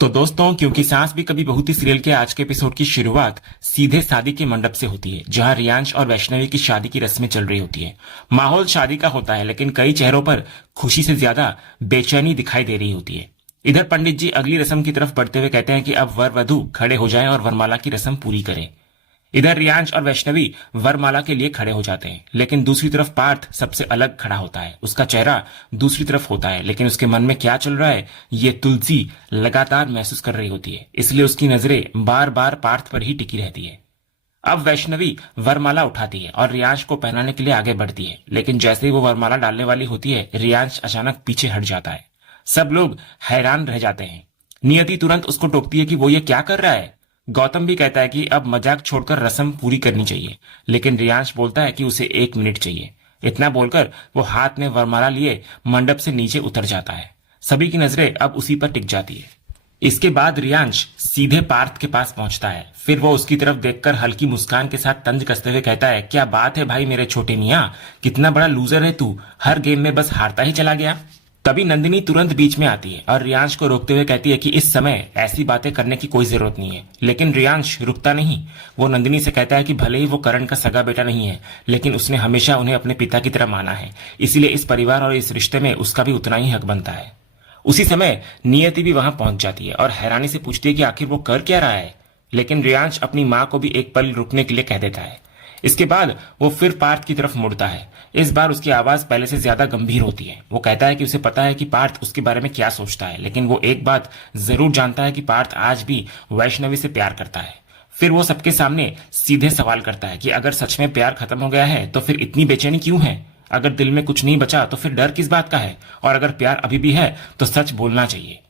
तो दोस्तों, क्योंकि सास भी कभी बहू थी सीरियल के आज के एपिसोड की शुरुआत सीधे शादी के मंडप से होती है, जहां रियांश और वैष्णवी की शादी की रस्में चल रही होती है। माहौल शादी का होता है, लेकिन कई चेहरों पर खुशी से ज्यादा बेचैनी दिखाई दे रही होती है। इधर पंडित जी अगली रस्म की तरफ बढ़ते हुए कहते हैं कि अब वर वधू खड़े हो जाएं और वरमाला की रस्म पूरी करें। इधर रियांश और वैष्णवी वरमाला के लिए खड़े हो जाते हैं, लेकिन दूसरी तरफ पार्थ सबसे अलग खड़ा होता है। उसका चेहरा दूसरी तरफ होता है, लेकिन उसके मन में क्या चल रहा है ये तुलसी लगातार महसूस कर रही होती है, इसलिए उसकी नजरें बार बार पार्थ पर ही टिकी रहती है। अब वैष्णवी वरमाला उठाती है और रियांश को पहनाने के लिए आगे बढ़ती है, लेकिन जैसे ही वो वरमाला डालने वाली होती है, रियांश अचानक पीछे हट जाता है। सब लोग हैरान रह जाते हैं। नियति तुरंत उसको टोकती है कि वो ये क्या कर रहा है। गौतम भी कहता है कि अब मजाक छोड़कर रस्म पूरी करनी चाहिए, लेकिन रियांश बोलता है कि उसे 1 मिनट चाहिए। इतना बोलकर वो हाथ में वरमाला लिए मंडप से नीचे उतर जाता है। सभी की नजरें अब उसी पर टिक जाती है। इसके बाद रियांश सीधे पार्थ के पास पहुंचता है। फिर वो उसकी तरफ देखकर हल्की मुस्कान के साथ तंज कसते हुए कहता है, क्या बात है भाई मेरे छोटे मियाँ, कितना बड़ा लूजर है तू, हर गेम में बस हारता ही चला गया। तभी नंदिनी तुरंत बीच में आती है और रियांश को रोकते हुए कहती है कि इस समय ऐसी बातें करने की कोई जरूरत नहीं है। लेकिन रियांश रुकता नहीं। वो नंदिनी से कहता है कि भले ही वो करण का सगा बेटा नहीं है, लेकिन उसने हमेशा उन्हें अपने पिता की तरह माना है, इसलिए इस परिवार और इस रिश्ते में उसका भी उतना ही हक बनता है। उसी समय नियति भी वहां पहुंच जाती है और हैरानी से पूछती है कि आखिर वो कर क्या रहा है। लेकिन रियांश अपनी माँ को भी एक पल रुकने के लिए कह देता है। इसके बाद वो फिर पार्थ की तरफ मुड़ता है। इस बार उसकी आवाज पहले से ज्यादा गंभीर होती है। वो कहता है कि उसे पता है कि पार्थ उसके बारे में क्या सोचता है, लेकिन वो एक बात जरूर जानता है कि पार्थ आज भी वैष्णवी से प्यार करता है। फिर वो सबके सामने सीधे सवाल करता है कि अगर सच में प्यार खत्म हो गया है तो फिर इतनी बेचैनी क्यों है। अगर दिल में कुछ नहीं बचा तो फिर डर किस बात का है, और अगर प्यार अभी भी है तो सच बोलना चाहिए।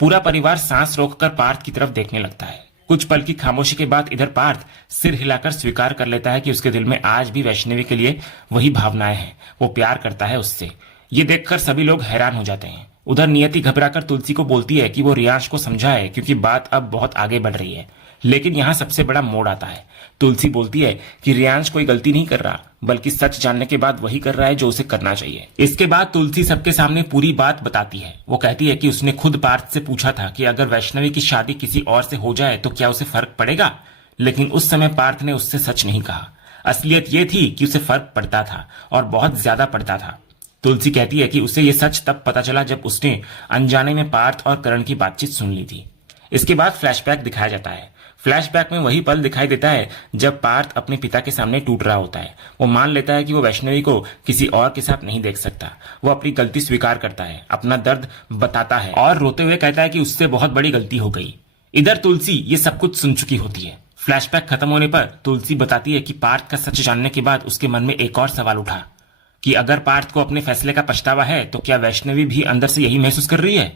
पूरा परिवार सांस रोककर पार्थ की तरफ देखने लगता है। कुछ पल की खामोशी के बाद इधर पार्थ सिर हिलाकर स्वीकार कर लेता है कि उसके दिल में आज भी वैष्णवी के लिए वही भावनाएं हैं, वो प्यार करता है उससे। ये देखकर सभी लोग हैरान हो जाते हैं। उधर नियति घबराकर तुलसी को बोलती है कि वो रियांश को समझाए, क्योंकि बात अब बहुत आगे बढ़ रही है। लेकिन यहाँ सबसे बड़ा मोड़ आता है। तुलसी बोलती है कि रियांश कोई गलती नहीं कर रहा, बल्कि सच जानने के बाद वही कर रहा है जो उसे करना चाहिए। इसके बाद तुलसी सबके सामने पूरी बात बताती है। वो कहती है कि उसने खुद पार्थ से पूछा था कि अगर वैष्णवी की शादी किसी और से हो जाए तो क्या उसे फर्क पड़ेगा, लेकिन उस समय पार्थ ने उससे सच नहीं कहा। असलियत ये थी कि उसे फर्क पड़ता था और बहुत ज्यादा पड़ता था। तुलसी कहती है कि उसे ये सच तब पता चला जब उसने अनजाने में पार्थ और करण की बातचीत सुन ली थी। इसके बाद फ्लैशबैक दिखाया जाता है। फ्लैशबैक में वही पल दिखाई देता है जब पार्थ अपने पिता के सामने टूट रहा होता है। वो मान लेता है कि वो वैष्णवी को किसी और के साथ नहीं देख सकता। वो अपनी गलती स्वीकार करता है, अपना दर्द बताता है और रोते हुए कहता है कि उससे बहुत बड़ी गलती हो गई। इधर तुलसी ये सब कुछ सुन चुकी होती है। फ्लैशबैक खत्म होने पर तुलसी बताती है कि पार्थ का सच जानने के बाद उसके मन में एक और सवाल उठा कि अगर पार्थ को अपने फैसले का पछतावा है तो क्या वैष्णवी भी अंदर से यही महसूस कर रही है।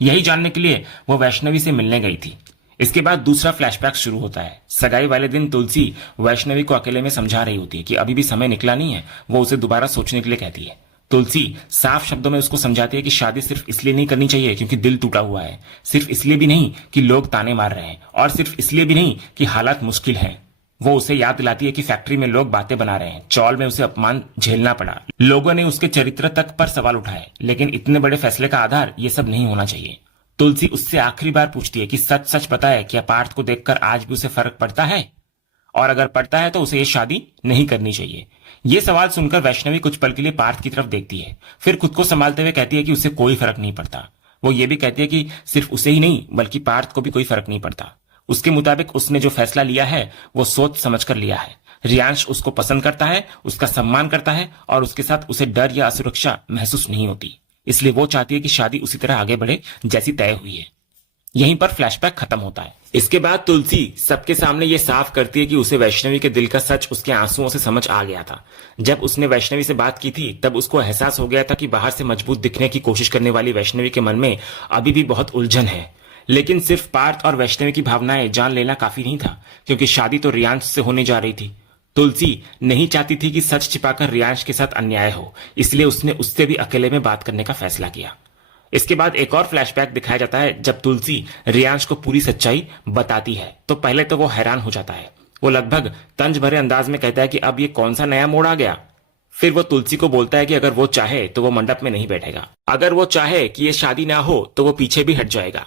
यही जानने के लिए वो वैष्णवी से मिलने गई थी। इसके बाद दूसरा फ्लैशबैक शुरू होता है। सगाई वाले दिन तुलसी वैष्णवी को अकेले में समझा रही होती है कि अभी भी समय निकला नहीं है। वो उसे दोबारा सोचने के लिए कहती है। तुलसी साफ शब्दों में उसको समझाती है कि शादी सिर्फ इसलिए नहीं करनी चाहिए क्योंकि दिल टूटा हुआ है, सिर्फ इसलिए भी नहीं कि लोग ताने मार रहे हैं, और सिर्फ इसलिए भी नहीं कि हालात मुश्किल हैं। वो उसे याद दिलाती है कि फैक्ट्री में लोग बातें बना रहे हैं, चौल में उसे अपमान झेलना पड़ा, लोगों ने उसके चरित्र तक पर सवाल उठाए, लेकिन इतने बड़े फैसले का आधार ये सब नहीं होना चाहिए। तुलसी उससे आखिरी बार पूछती है कि सच सच पता है क्या पार्थ को देखकर आज भी उसे फर्क पड़ता है, और अगर पड़ता है तो उसे ये शादी नहीं करनी चाहिए। ये सवाल सुनकर वैष्णवी कुछ पल के लिए पार्थ की तरफ देखती है, फिर खुद को संभालते हुए कहती है कि उसे कोई फर्क नहीं पड़ता। वो ये भी कहती है कि सिर्फ उसे ही नहीं बल्कि पार्थ को भी कोई फर्क नहीं पड़ता। उसके मुताबिक उसने जो फैसला लिया है वो सोच समझ कर लिया है। रियांश उसको पसंद करता है, उसका सम्मान करता है, और उसके साथ उसे डर या असुरक्षा महसूस नहीं होती, इसलिए वो चाहती है कि शादी उसी तरह आगे बढ़े जैसी तय हुई है। यहीं पर फ्लैशबैक खत्म होता है। इसके बाद तुलसी सबके सामने ये साफ करती है कि उसे वैष्णवी के दिल का सच उसके आंसुओं से समझ आ गया था। जब उसने वैष्णवी से बात की थी तब उसको एहसास हो गया था कि बाहर से मजबूत दिखने की कोशिश करने वाली वैष्णवी के मन में अभी भी बहुत उलझन है। लेकिन सिर्फ पार्थ और वैष्णवी की भावनाएं जान लेना काफी नहीं था, क्योंकि शादी तो रियांश से होने जा रही थी। तुलसी नहीं चाहती थी कि सच छिपाकर रियांश के साथ अन्याय हो, इसलिए उसने उससे भी अकेले में बात करने का फैसला किया। इसके बाद एक और फ्लैशबैक दिखाया जाता है जब तुलसी रियांश को पूरी सच्चाई बताती है। तो पहले तो वो हैरान हो जाता है। वो लगभग तंज भरे अंदाज में कहता है कि अब ये कौन सा नया मोड़ आ गया। फिर वो तुलसी को बोलता है कि अगर वो चाहे तो वो मंडप में नहीं बैठेगा, अगर वो चाहे कि ये शादी ना हो तो वो पीछे भी हट जाएगा।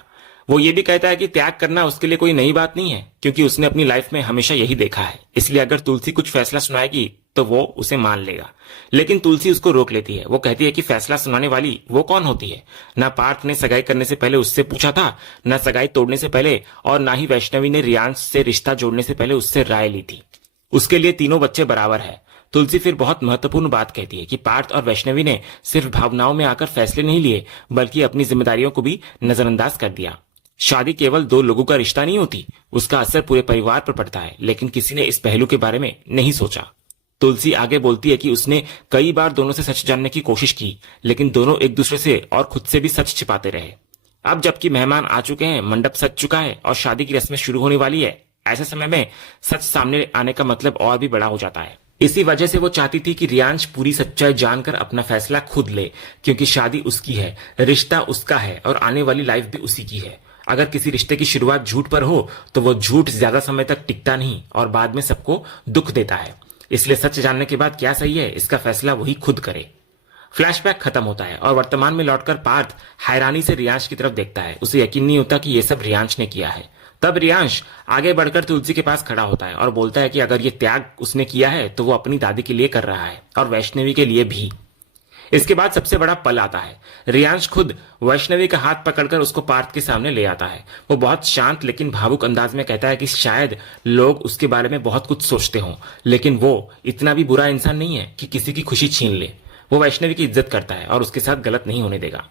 वो ये भी कहता है कि त्याग करना उसके लिए कोई नई बात नहीं है, क्योंकि उसने अपनी लाइफ में हमेशा यही देखा है। इसलिए अगर तुलसी कुछ फैसला सुनाएगी तो वो उसे मान लेगा। लेकिन तुलसी उसको रोक लेती है। वो कहती है कि फैसला सुनाने वाली वो कौन होती है? ना पार्थ ने सगाई करने से पहले उससे पूछा था, ना सगाई तोड़ने से पहले, और ना ही वैष्णवी ने रियांश से रिश्ता जोड़ने से पहले उससे राय ली थी। उसके लिए तीनों बच्चे बराबर है। तुलसी फिर बहुत महत्वपूर्ण बात कहती है कि पार्थ और वैष्णवी ने सिर्फ भावनाओं में आकर फैसले नहीं लिए, बल्कि अपनी जिम्मेदारियों को भी नजरअंदाज कर दिया। शादी केवल दो लोगों का रिश्ता नहीं होती, उसका असर पूरे परिवार पर पड़ता है, लेकिन किसी ने इस पहलू के बारे में नहीं सोचा। तुलसी आगे बोलती है कि उसने कई बार दोनों से सच जानने की कोशिश की, लेकिन दोनों एक दूसरे से और खुद से भी सच छिपाते रहे। अब जबकि मेहमान आ चुके हैं, मंडप सज चुका है और शादी की रस्में शुरू होने वाली है, ऐसे समय में सच सामने आने का मतलब और भी बड़ा हो जाता है। इसी वजह से वो चाहती थी कि रियांश पूरी सच्चाई जानकर अपना फैसला खुद ले, क्योंकि शादी उसकी है, रिश्ता उसका है और आने वाली लाइफ भी उसी की है। अगर किसी रिश्ते की शुरुआत झूठ पर हो तो वो झूठ ज्यादा समय तक टिकता नहीं और बाद में सबको दुख देता है। इसलिए सच जानने के बाद क्या सही है, इसका फैसला वही खुद करे। फ्लैशबैक खत्म होता है और वर्तमान में लौटकर पार्थ हैरानी से रियांश की तरफ देखता है। उसे यकीन नहीं होता कि यह सब रियांश ने किया है। तब रियांश आगे बढ़कर तुलसी के पास खड़ा होता है और बोलता है कि अगर ये त्याग उसने किया है तो वो अपनी दादी के लिए कर रहा है और वैष्णवी के लिए भी। इसके बाद सबसे बड़ा पल आता है। रियांश खुद वैष्णवी का हाथ पकड़कर उसको पार्थ के सामने ले आता है। वो बहुत शांत लेकिन भावुक अंदाज में कहता है कि शायद लोग उसके बारे में बहुत कुछ सोचते हों, लेकिन वो इतना भी बुरा इंसान नहीं है कि किसी की खुशी छीन ले। वो वैष्णवी की इज्जत करता है और उसके साथ गलत नहीं होने देगा।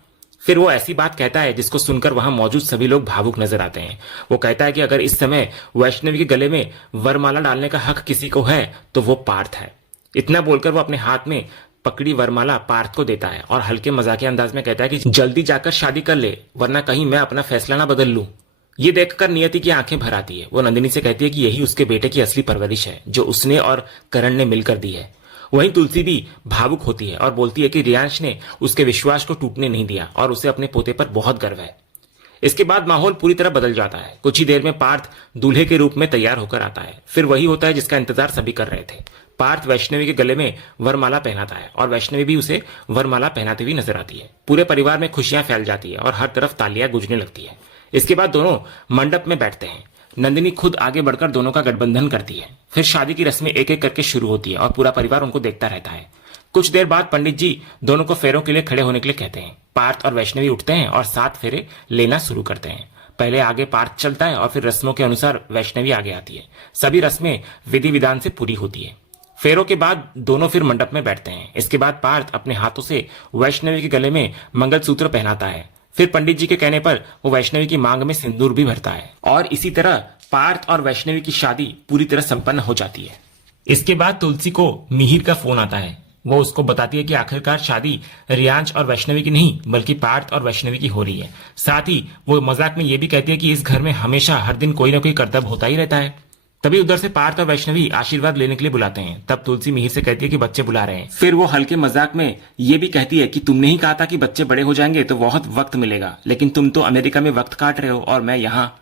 फिर वो ऐसी बात कहता है जिसको सुनकर वहां मौजूद सभी लोग भावुक नजर आते हैं। वो कहता है कि अगर इस समय वैष्णवी के गले में वरमाला डालने का हक किसी को है तो वो पार्थ है। इतना बोलकर वो अपने हाथ में पकड़ी वरमाला पार्थ को देता है और हल्के मजाकिया अंदाज में कहता है कि जल्दी जाकर शादी कर ले, वरना कहीं मैं अपना फैसला ना बदल लूं। ये देखकर नियति की आंखें भर आती है। वो नंदिनी से कहती है कि यही उसके बेटे की असली परवरिश है जो उसने और करण ने मिलकर दी है। वहीं तुलसी भी भावुक होती है और बोलती है कि रियांश ने उसके विश्वास को टूटने नहीं दिया और उसे अपने पोते पर बहुत गर्व है। इसके बाद माहौल पूरी तरह बदल जाता है। कुछ ही देर में पार्थ दूल्हे के रूप में तैयार होकर आता है। फिर वही होता है जिसका इंतजार सभी कर रहे थे। पार्थ वैष्णवी के गले में वरमाला पहनाता है और वैष्णवी भी उसे वरमाला पहनाती हुई नजर आती है। पूरे परिवार में खुशियां फैल जाती है और हर तरफ तालियां गूंजने लगती है। इसके बाद दोनों मंडप में बैठते हैं। नंदिनी खुद आगे बढ़कर दोनों का गठबंधन करती है। फिर शादी की रस्में एक एक करके शुरू होती है और पूरा परिवार उनको देखता रहता है। कुछ देर बाद पंडित जी दोनों को फेरों के लिए खड़े होने के लिए कहते हैं। पार्थ और वैष्णवी उठते हैं और 7 फेरे लेना शुरू करते हैं। पहले आगे पार्थ चलता है और फिर रस्मों के अनुसार वैष्णवी आगे आती है। सभी रस्में विधि विधान से पूरी होती है। फेरों के बाद दोनों फिर मंडप में बैठते हैं। इसके बाद पार्थ अपने हाथों से वैष्णवी के गले में मंगलसूत्र पहनाता है। फिर पंडित जी के कहने पर वो वैष्णवी की मांग में सिंदूर भी भरता है और इसी तरह पार्थ और वैष्णवी की शादी पूरी तरह संपन्न हो जाती है। इसके बाद तुलसी को मिहिर का फोन आता है। वो उसको बताती है कि आखिरकार शादी रियांश और वैष्णवी की नहीं बल्कि पार्थ और वैष्णवी की हो रही है। साथ ही वो मजाक में ये भी कहती है कि इस घर में हमेशा हर दिन कोई ना कोई कर्तव्य होता ही रहता है। तभी उधर से पार्थ और वैष्णवी आशीर्वाद लेने के लिए बुलाते हैं। तब तुलसी मिहिर से कहती है कि बच्चे बुला रहे हैं। फिर वो हल्के मजाक में ये भी कहती है कि तुमने ही कहा था कि बच्चे बड़े हो जाएंगे तो बहुत वक्त मिलेगा, लेकिन तुम तो अमेरिका में वक्त काट रहे हो और मैं यहाँ।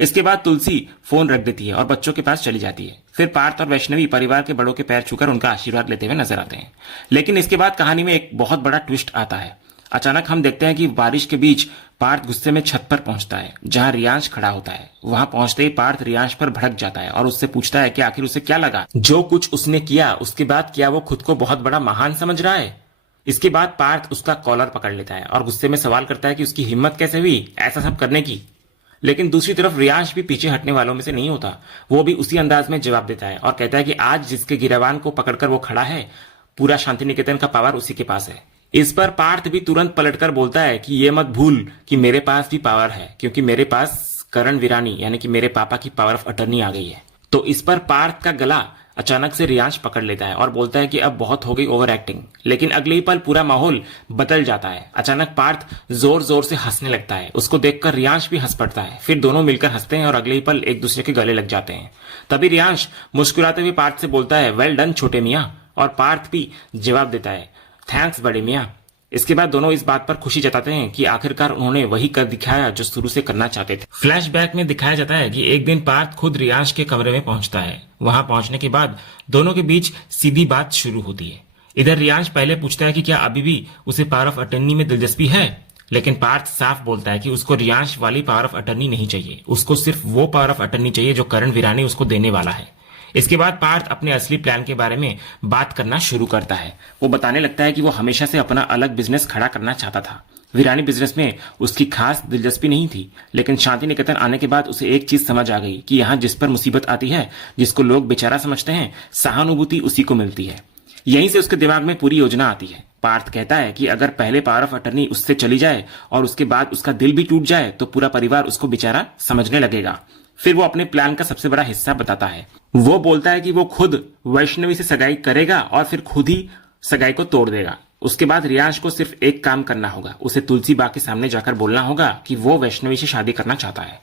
इसके बाद तुलसी फोन रख देती है और बच्चों के पास चली जाती है। फिर पार्थ और वैष्णवी परिवार के बड़ों के पैर छूकर उनका आशीर्वाद लेते हुए नजर आते हैं। लेकिन इसके बाद कहानी में एक बहुत बड़ा ट्विस्ट आता है। अचानक हम देखते हैं कि बारिश के बीच पार्थ गुस्से में छत पर पहुंचता है जहां रियांश खड़ा होता है। वहां पहुंचते ही पार्थ रियांश पर भड़क जाता है और उससे पूछता है कि आखिर उसे क्या लगा जो कुछ उसने किया उसके बाद, क्या वो खुद को बहुत बड़ा महान समझ रहा है। इसके बाद पार्थ उसका कॉलर पकड़ लेता है और गुस्से में सवाल करता है कि उसकी हिम्मत कैसे हुई ऐसा सब करने की। लेकिन दूसरी तरफ रियांश भी पीछे हटने वालों में से नहीं होता। वो भी उसी अंदाज में जवाब देता है और कहता है कि आज जिसके गिरवान को पकड़कर वो खड़ा है, पूरा शांति निकेतन का पावर उसी के पास है। इस पर पार्थ भी तुरंत पलटकर बोलता है कि ये मत भूल कि मेरे पास भी पावर है, क्योंकि मेरे पास करण वीरानी यानी कि मेरे पापा की पावर ऑफ अटर्नी आ गई है। तो इस पर पार्थ का गला अचानक से रियांश पकड़ लेता है और बोलता है कि अब बहुत हो गई ओवर एक्टिंग। लेकिन अगले ही पल पूरा माहौल बदल जाता है। अचानक पार्थ जोर जोर से हंसने लगता है। उसको देखकर रियांश भी हंस पड़ता है। फिर दोनों मिलकर हंसते हैं और अगले ही पल एक दूसरे के गले लग जाते हैं। तभी रियांश मुस्कुराते हुए पार्थ से बोलता है, वेल डन छोटे मियाँ, और पार्थ भी जवाब देता है, थैंक्स बड़े मियाँ। इसके बाद दोनों इस बात पर खुशी जताते हैं कि आखिरकार उन्होंने वही कर दिखाया जो शुरू से करना चाहते थे। फ्लैशबैक में दिखाया जाता है कि एक दिन पार्थ खुद रियांश के कमरे में पहुंचता है। वहां पहुंचने के बाद दोनों के बीच सीधी बात शुरू होती है। इधर रियांश पहले पूछता है कि क्या अभी भी उसे पावर ऑफ अटर्नी में दिलचस्पी है। लेकिन पार्थ साफ बोलता है कि उसको रियांश वाली पावर ऑफ अटर्नी नहीं चाहिए, उसको सिर्फ वो पावर ऑफ अटर्नी चाहिए जो करण वीरानी उसको देने वाला है। इसके बाद पार्थ अपने असली प्लान के बारे में बात करना शुरू करता है। वो बताने लगता है कि वो हमेशा से अपना अलग बिजनेस खड़ा करना चाहता था। वीरानी बिजनेस में उसकी खास दिलचस्पी नहीं थी, लेकिन शांति निकेतन आने के बाद उसे एक चीज समझ आ गई कि यहाँ जिस पर मुसीबत आती है, जिसको लोग बेचारा समझते हैं, सहानुभूति उसी को मिलती है। यहीं से उसके दिमाग में पूरी योजना आती है। पार्थ कहता है कि अगर पहले पावर ऑफ अटर्नी उससे चली जाए और उसके बाद उसका दिल भी टूट जाए तो पूरा परिवार उसको बेचारा समझने लगेगा। फिर वो अपने प्लान का सबसे बड़ा हिस्सा बताता है। वो बोलता है कि वो खुद वैष्णवी से सगाई करेगा और फिर खुद ही सगाई को तोड़ देगा। उसके बाद रियांश को सिर्फ एक काम करना होगा, उसे तुलसी बा के सामने जाकर बोलना होगा कि वो वैष्णवी से शादी करना चाहता है।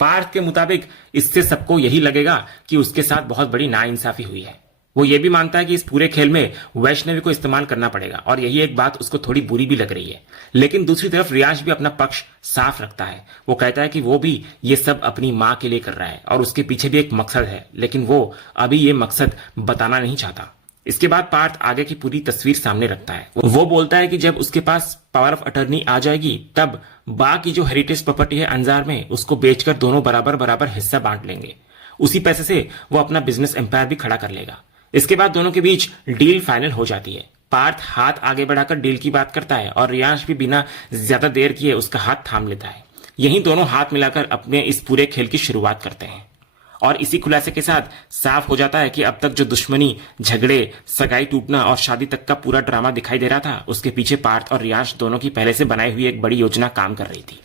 पार्थ के मुताबिक इससे सबको यही लगेगा कि उसके साथ बहुत बड़ी नाइंसाफी हुई है। वो ये भी मानता है कि इस पूरे खेल में वैष्णवी को इस्तेमाल करना पड़ेगा और यही एक बात उसको थोड़ी बुरी भी लग रही है। लेकिन दूसरी तरफ रियांश भी अपना पक्ष साफ रखता है। वो कहता है कि वो भी ये सब अपनी माँ के लिए कर रहा है और उसके पीछे भी एक मकसद है, लेकिन वो अभी ये मकसद बताना नहीं चाहता। इसके बाद पार्थ आगे की पूरी तस्वीर सामने रखता है। वो बोलता है कि जब उसके पास पावर ऑफ अटर्नी आ जाएगी तब बा की जो हेरिटेज प्रॉपर्टी है अंजार में, उसको बेचकर दोनों बराबर बराबर हिस्सा बांट लेंगे। उसी पैसे से वो अपना बिजनेस एम्पायर भी खड़ा कर लेगा। इसके बाद दोनों के बीच डील फाइनल हो जाती है। पार्थ हाथ आगे बढ़ाकर डील की बात करता है और रियांश भी बिना ज्यादा देर किए उसका हाथ थाम लेता है। यहीं दोनों हाथ मिलाकर अपने इस पूरे खेल की शुरुआत करते हैं और इसी खुलासे के साथ साफ हो जाता है कि अब तक जो दुश्मनी, झगड़े, सगाई टूटना और शादी तक का पूरा ड्रामा दिखाई दे रहा था, उसके पीछे पार्थ और रियांश दोनों की पहले से बनाई हुई एक बड़ी योजना काम कर रही थी।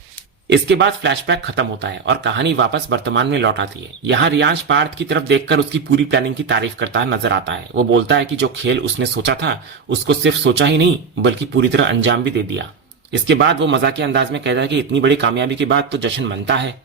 इसके बाद फ्लैशबैक खत्म होता है और कहानी वापस वर्तमान में लौट आती है। यहाँ रियांश पार्थ की तरफ देखकर उसकी पूरी प्लानिंग की तारीफ करता नजर आता है। वो बोलता है कि जो खेल उसने सोचा था उसको सिर्फ सोचा ही नहीं बल्कि पूरी तरह अंजाम भी दे दिया। इसके बाद वो मजाकिया अंदाज में कहता है कि इतनी बड़ी कामयाबी के बाद तो जश्न मनता है।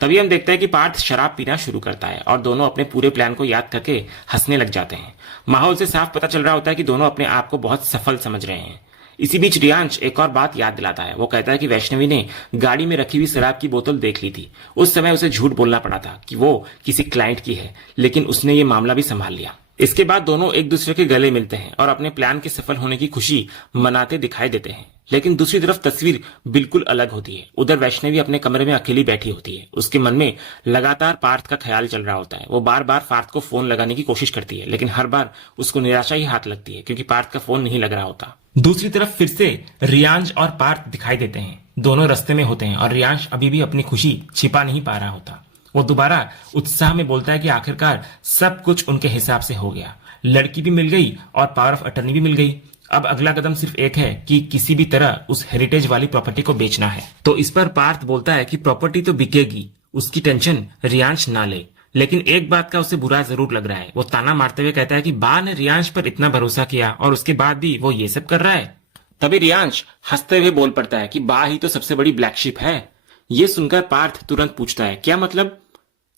तभी हम देखते हैं कि पार्थ शराब पीना शुरू करता है और दोनों अपने पूरे प्लान को याद करके हंसने लग जाते हैं। माहौल से साफ पता चल रहा होता है कि दोनों अपने आप को बहुत सफल समझ रहे हैं। इसी बीच रियांश एक और बात याद दिलाता है। वो कहता है कि वैष्णवी ने गाड़ी में रखी हुई शराब की बोतल देख ली थी। उस समय उसे झूठ बोलना पड़ा था कि वो किसी क्लाइंट की है, लेकिन उसने ये मामला भी संभाल लिया। इसके बाद दोनों एक दूसरे के गले मिलते हैं और अपने प्लान के सफल होने की खुशी मनाते दिखाई देते हैं। लेकिन दूसरी तरफ तस्वीर बिल्कुल अलग होती है। उधर वैष्णवी अपने कमरे में अकेली बैठी होती है। उसके मन में लगातार पार्थ का ख्याल चल रहा होता है। वो बार बार पार्थ को फोन लगाने की कोशिश करती है, लेकिन हर बार उसको निराशा ही हाथ लगती है क्योंकि पार्थ का फोन नहीं लग रहा होता। दूसरी तरफ फिर से रियांश और पार्थ दिखाई देते हैं। दोनों रास्ते में होते हैं और रियांश अभी भी अपनी खुशी छिपा नहीं पा रहा होता। वो दोबारा उत्साह में बोलता है कि आखिरकार सब कुछ उनके हिसाब से हो गया, लड़की भी मिल गई और पावर ऑफ अटर्नी भी मिल गई। अब अगला कदम सिर्फ एक है कि किसी भी तरह उस हेरिटेज वाली प्रॉपर्टी को बेचना है। तो इस पर पार्थ बोलता है कि प्रॉपर्टी तो बिकेगी, उसकी टेंशन रियांश ना ले। लेकिन एक बात का उसे बुरा जरूर लग रहा है। वो ताना मारते हुए कहता है कि बा ने रियांश पर इतना भरोसा किया और उसके बाद भी वो ये सब कर रहा है। तभी रियांश हंसते हुए बोल पड़ता है कि बा ही तो सबसे बड़ी ब्लैक शिप है। ये सुनकर पार्थ तुरंत पूछता है, क्या मतलब?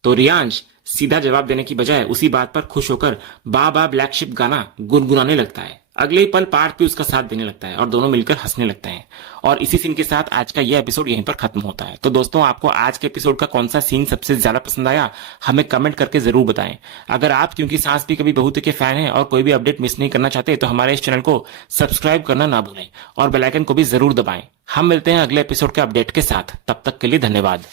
तो रियांश सीधा जवाब देने की बजाय उसी बात पर खुश होकर बा बा ब्लैक शिप गाना गुनगुनाने लगता है। अगले ही पल पार्थ भी उसका साथ देने लगता है और दोनों मिलकर हंसने लगते हैं। और इसी सीन के साथ आज का यह एपिसोड यहीं पर खत्म होता है। तो दोस्तों, आपको आज के एपिसोड का कौन सा सीन सबसे ज्यादा पसंद आया, हमें कमेंट करके जरूर बताएं। अगर आप क्योंकि सास भी कभी बहू के फैन हैं और कोई भी अपडेट मिस नहीं करना चाहते तो हमारे इस चैनल को सब्सक्राइब करना ना भूलें और बेल आइकन को भी जरूर दबाएं। हम मिलते हैं अगले एपिसोड के अपडेट के साथ। तब तक के लिए धन्यवाद।